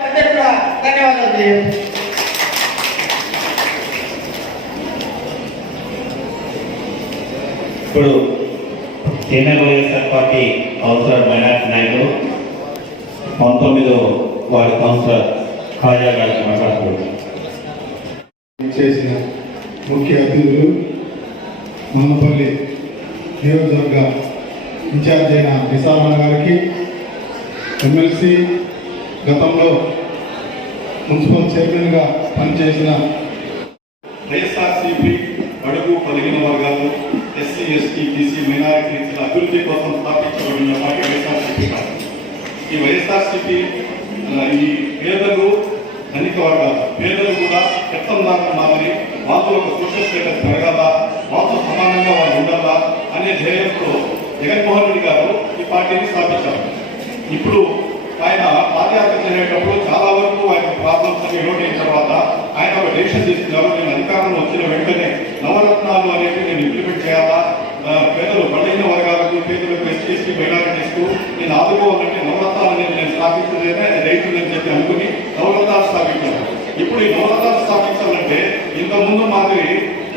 ధన్యవాదాలు. ఇప్పుడు senior YSR party councillor minority నాయకులు పంతొమ్మిదో వార్డు కౌన్సిలర్ ఖాజా గారికి మాట్లాడుతున్నారు చేసిన ముఖ్య అతిథులు మన్నపల్లి నియోజకవర్గ ఇన్ఛార్జ్ అయిన నిసారణ గారికి ఎమ్మెల్సీ గతంలో మున్సిపల్ చైర్మన్గా పనిచేసిన వైఎస్ఆర్సీపీ అడుగు పదిహేన వర్గాలు ఎస్సీ ఎస్టీ బీసీ మైనారిటీల అభివృద్ధి కోసం స్థాపించబడిన పార్టీ వైఎస్ఆర్సీపీ పార్టీ ఈ వైఎస్ఆర్సీపీ ఈ పేదలు ధనిక వర్గాలు పేదలు కూడా పెత్తందారుల మాదిరి వాళ్ళు ఒక సోషల్ స్టేటస్ పెరగాల వాళ్ళతో సమానంగా వాళ్ళు ఉండాలా అనే ధ్యేయంతో జగన్మోహన్ రెడ్డి గారు ఈ పార్టీని స్థాపించారు. ఇప్పుడు ఆయన పాదయాత్ర చేసేటప్పుడు చాలా వరకు ఆయన ప్రాబ్లమ్స్ అన్ని నోట్ అయిన తర్వాత ఆయన ఒక డెసిషన్ తీసుకున్నారు. నేను అధికారంలో వచ్చిన వెంటనే నవరత్నాలు అనేవి నేను ఇంప్లిమెంట్ చేయాలా? పేదలు బలైన వర్గాలకు పేదలకు ఎస్సీ ఎస్టీ మైనారిటీస్కు నేను ఆదుకోవాలంటే నవరత్నాలు అనేది నేను స్థాపించలేదే రైతులు అని చెప్పి అనుకుని నవరత్నాలు స్థాపించాను. ఇప్పుడు ఈ నవరత్నాలు స్థాపించాలంటే ఇంతకుముందు మాదిరి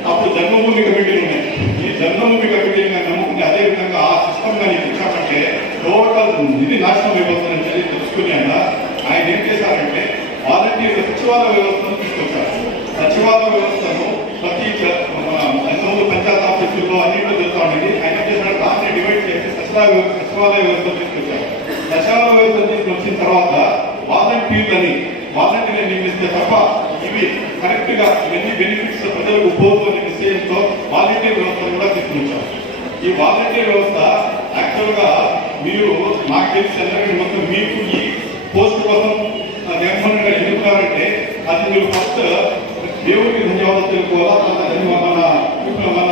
అప్పుడు జన్మభూమి కమిటీలు ఉన్నాయి. ఈ జన్మభూమి కమిటీని నమ్ముకుని అదే విధంగా ఆ సిస్టమ్ కానీ ఇచ్చామంటే టోటల్ నిధి నాశనం అయిపోతుందని చెప్పి తెలుసుకుని ఆయన సచివాలయ వ్యవస్థను తీసుకొచ్చారు. సచివాలయ వ్యవస్థను ప్రతి చ- మన ఎంతమంది పంచాయత్ ఆఫీసుల్లో అన్నింటిలో జరుగుతూ ఉండేది ఆయన చేసిన దాన్ని డివైడ్ చేసి సచివాలయ సచివాలయ వ్యవస్థ తీసుకొచ్చారు. సచివాలయ వ్యవస్థ తీసుకొచ్చిన తర్వాత వాలంటీర్లని వాలంటీర్లు నిర్మిస్తే తప్ప ఇవి కరెక్ట్గా ఇవన్నీ బెనిఫిట్స్ ప్రజలకు పోదు అనే నిశ్చయంతో వాలంటీర్ వ్యవస్థను కూడా తీసుకొచ్చారు. ఈ వాలంటీర్ వ్యవస్థ యాక్చువల్గా మీరు నాకు తెలిసి అందరికీ మొత్తం మీకు ఈ పోస్ట్ కోసం నెమ్మదిగా జగన్మోహన్ అది మీరు ఫస్ట్ దేవుడికి ధన్యవాదాలు తెలుపుకోవాలా? తర్వాత ధన్యవాదాల ఇప్పుడు మన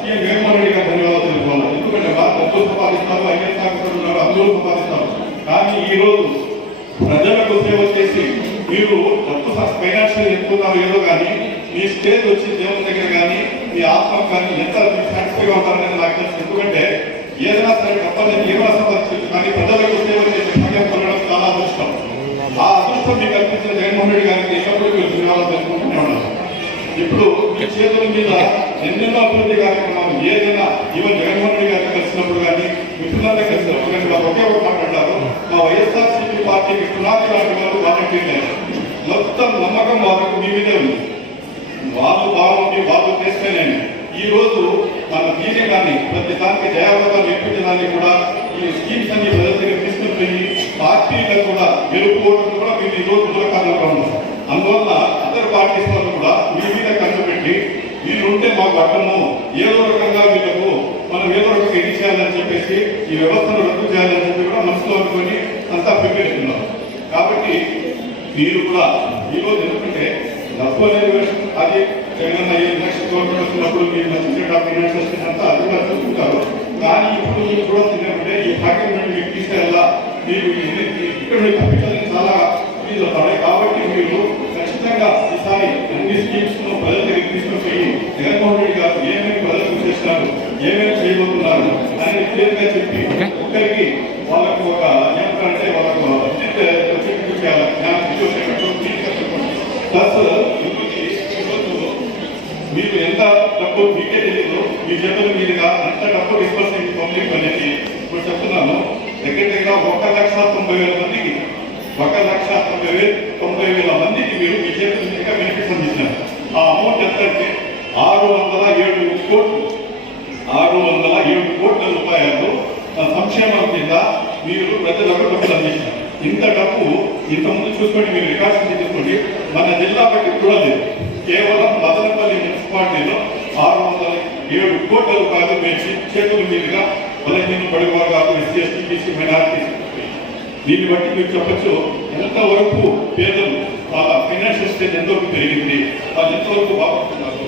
సీఎం జగన్మోహన్ రెడ్డి గారు ధన్యవాదాలు తెలుపుకోవాలి? ఎందుకంటే వారు డబ్బులు సంపాదిస్తారు ఐఎస్ ఉన్నారు అందరూ సంపాదిస్తారు. కానీ ఈ రోజు ప్రజలకు సేవ చేసి మీరు డబ్బు ఫైనాన్షియల్ ఎత్తుకున్నారు ఏదో కానీ మీ స్టేజ్ వచ్చి దేవుని దగ్గర కానీ మీ ఆత్మ కానీ ఎంత సాటిస్ఫైగా ఉంటారనేది నాకు తెలుసు. ఎందుకంటే ఏదైనా సరే డబ్బులని ఏమైనా సంపాదించవచ్చు కానీ ప్రజలకు సేవ చేసి గారికి ఎల్లప్పుడూ మీరు ఇప్పుడు మీ చేతుల మీద ఎన్నెన్నో అభివృద్ధి కార్యక్రమాలు ఏదైనా ఈవెన్ జగన్మోహన్ రెడ్డి గారిని కలిసినప్పుడు కానీ మిత్రులందరూ కలిసినప్పుడు కానీ వాళ్ళు ఒకే ఒక మాట అంటారు. మా వైఎస్ఆర్సీపీ పార్టీకి పునాది లాంటి వాళ్ళు వాలంటీర్లే మొత్తం నమ్మకం వాళ్ళకు మీ మీదే ఉంది. వాళ్ళు బాగుండి వాళ్ళు చేస్తేనే. ఈ రోజు మన దీనే కానీ ప్రతి దానికి ఉంటే మాకు అడ్డము ఏదో రకంగా వీళ్ళకు మనం ఏదో రకంగా ఇది చేయాలని చెప్పేసి ఈ వ్యవస్థను రద్దు చేయాలని చెప్పి కూడా మనసులో అనుకొని అంతా పెట్టేస్తున్నాం కాబట్టి మీరు కూడా ఈరోజు ఎందుకంటే డబ్బు అనేది అది ఏదైనా ఏ నెక్స్ట్ గవర్నమెంట్ వచ్చినప్పుడు మీరు సబ్సిడీ ఆఫ్ ఫైనాన్స్ అంతా అది కూడా చూసుకుంటారు కానీ ఇప్పుడు మీరు కూడా ఏంటంటే ఈ భాగ్యం నుండి మీకు తీసుకెళ్ళాలా? మీరు ఇది- ఇక్కడ నుండి తీసుకుపోయి జగన్మోహన్ రెడ్డి గారు ఏమేమి ప్రజలకు చేస్తున్నారు ఏమేమి చేయబోతున్నారు అని క్లియర్గా చెప్పి ఒక్కరికి వాళ్ళకు ఒక ఏమంటారంటే వాళ్ళకు ప్లస్ మీరు ఎంత డబ్బు మీకే తెలియదు మీ చేతుల మీదుగా ఎంత డబ్బు డిస్పర్స్ అయింది పబ్లిక్ అనేది ఇప్పుడు చెప్తున్నాను దగ్గర దగ్గర ఒక లక్ష తొంభై వేల మందికి ఒక లక్ష తొంభై వేల తొంభై వేల మందికి మీరు మీ చేతుల మీదుగా బెనిఫిట్స్ అందించారు ఆ అమౌంట్ ఎంత అంటే ఆరు వందల ఏడు కోట్లు ఆరు వందల ఏడు కోట్ల రూపాయలు సంక్షేమం కింద మీరు ప్రజలకు డబ్బులు అందించారు. ఇంత డబ్బు ఇంతకుముందు చూసుకోండి మీరు రికార్డ్స్ తీసుకోండి మన జిల్లా బట్టి చూడలేదు కేవలం మదనపల్లి మున్సిపాలిటీలో ఆరు వందల ఏడు కోట్ల రూపాయలు వేసి చేతుల మీదుగా బలహీన పడి వర్గాలు ఎస్సీ ఎస్టీ బీసీ మైనారిటీస్ దీన్ని బట్టి మీరు చెప్పచ్చు ఎంతవరకు పేదలు వాళ్ళ ఫైనాన్షియల్ స్టేజ్ ఎంతవరకు పెరిగింది వాళ్ళు ఎంతవరకు బాగుంటున్నారు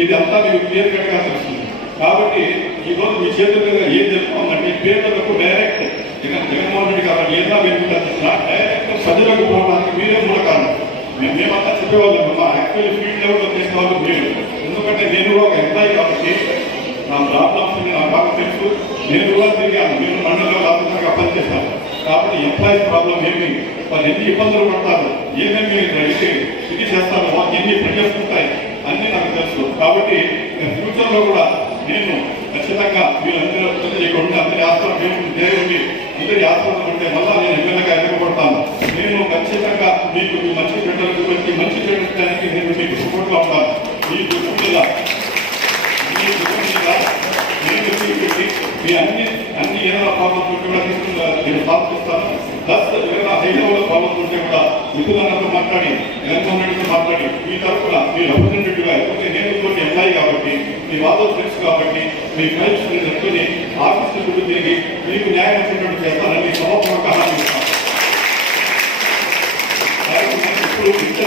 ఇది అంతా మీకు క్లియర్ కట్గా తెలుస్తుంది కాబట్టి ఈరోజు మీ చేతుల మీద ఏం జరుగుతుందంటే పేదలకు డైరెక్ట్ జగన్ జగన్మోహన్ రెడ్డి గారు ఏదైనా వెళ్తున్నా డైరెక్ట్ ప్రజలకు పోవడానికి మీరే మూల కారణం. మేము మేమంతా చెప్పేవాళ్ళం మా యాక్చువల్ ఫీల్డ్ లెవెల్లో చేసిన వాళ్ళు మీరు. ఎందుకంటే నేను కూడా ఒక ఎంప్లాయీ కాబట్టి నా ప్రాబ్లమ్స్ నాకు బాగా తెలుసు. నేను కూడా తిరిగాను. మీరు మండలంలో లాభంగా పనిచేస్తాను కాబట్టి ఎంప్లాయీస్ ప్రాబ్లం ఏమి? వాళ్ళు ఎన్ని ఇబ్బందులు పడతారు? ఏమేమి ఇది ఇది చేస్తారో ఎన్ని ప్రజలు ఉంటాయి అన్ని నాకు తెలుసు. కాబట్టి ఫ్యూచర్లో కూడా నేను ఖచ్చితంగా మీరందరూ చేయకుండా అందరి ఆశ్రమం దేవుని దేవుని అందరి ఆశ్రమం ఉంటే మళ్ళా నేను ఎమ్మెల్యే ఎన్నుకోబడతాను నేను ఖచ్చితంగా మీకు మీ మంచి బిడ్డల గురించి మంచి చేయడానికి నేను మీకు సపోర్ట్గా ఉంటాను మీ దుఃఖం మీద మీ దుఃఖం మీద నేను మీకు మీ అన్ని అన్ని ఏదైనా ప్రాబ్లమ్స్ ఉంటే కూడా తీసుకున్నారు. నేను సాల్వ్ ప్లస్ ఏదైనా హైదరాబాద్ లెవెల్ ప్రాబ్లమ్స్ ఉంటే కూడా మిత్రులందరితో మాట్లాడి జగన్మోహన్ రెడ్డితో మాట్లాడి మీ తరఫున మీ రిప్రజెంటేటివ్గా లేకపోతే నేను కొన్ని ఎంప్లాయీ కాబట్టి మీ వాదం తెలుసు కాబట్టి మీ కలిసి చెప్పుకొని ఆఫీస్ చుట్టూ తిరిగి మీకు న్యాయం వచ్చేటట్టు చేస్తానని సమర్పణకు హామీ ఇస్తాను. ఇప్పుడు ఇంత